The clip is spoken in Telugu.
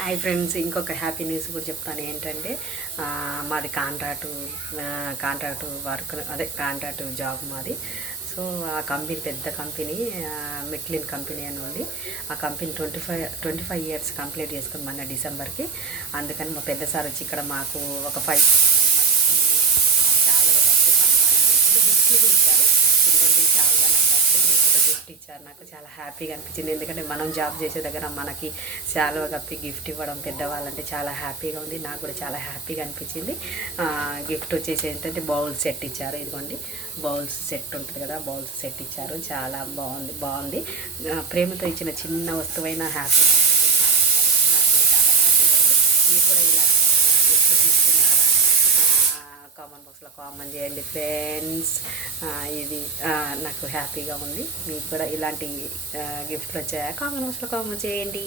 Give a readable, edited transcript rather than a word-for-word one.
హాయ్ ఫ్రెండ్స్, ఇంకొక హ్యాపీ న్యూస్ కూడా చెప్తాను. ఏంటంటే మాది కాంట్రాక్ట్ వర్క్, అదే కాంట్రాక్ట్ జాబ్ మాది. సో ఆ కంపెనీ పెద్ద కంపెనీ, మెక్లిన్ కంపెనీ అని ఉంది. ఆ కంపెనీ 25 ఇయర్స్ కంప్లీట్ చేసుకుని మొన్న డిసెంబర్కి. అందుకని మా పెద్ద సార్ వచ్చి ఇక్కడ మాకు ఒక 5 చాలా వరకు సన్మానం చేసింది, గిఫ్ట్లు కూడా ఇచ్చారు. ఇదిగోండి చాలా నాకు కట్టి ఒక గిఫ్ట్ ఇచ్చారు. నాకు చాలా హ్యాపీగా అనిపించింది. ఎందుకంటే మనం జాబ్ చేసే దగ్గర మనకి శాలువ కప్పి గిఫ్ట్ ఇవ్వడం పెద్దవాళ్ళంటే చాలా హ్యాపీగా ఉంది. నాకు కూడా చాలా హ్యాపీగా అనిపించింది. గిఫ్ట్ వచ్చేసి ఏంటంటే బౌల్ సెట్ ఇచ్చారు. ఇదిగోండి బౌల్స్ సెట్ ఉంటుంది కదా, బౌల్స్ సెట్ ఇచ్చారు. చాలా బాగుంది. ప్రేమతో ఇచ్చిన చిన్న వస్తువైన హ్యాపీగా అనిపించింది. నాకు కూడా చాలా హ్యాపీగా ఉంది. మీరు కూడా ఇలా గిఫ్ట్ తీసుకున్నారా? కామెంట్ బాక్స్లో కామెంట్ చేయండి ఫ్రెండ్స్. ఇది నాకు హ్యాపీగా ఉంది. మీకు కూడా ఇలాంటి గిఫ్ట్లు వచ్చాయా? కామెంట్ బాక్స్లో కామెంట్ చేయండి.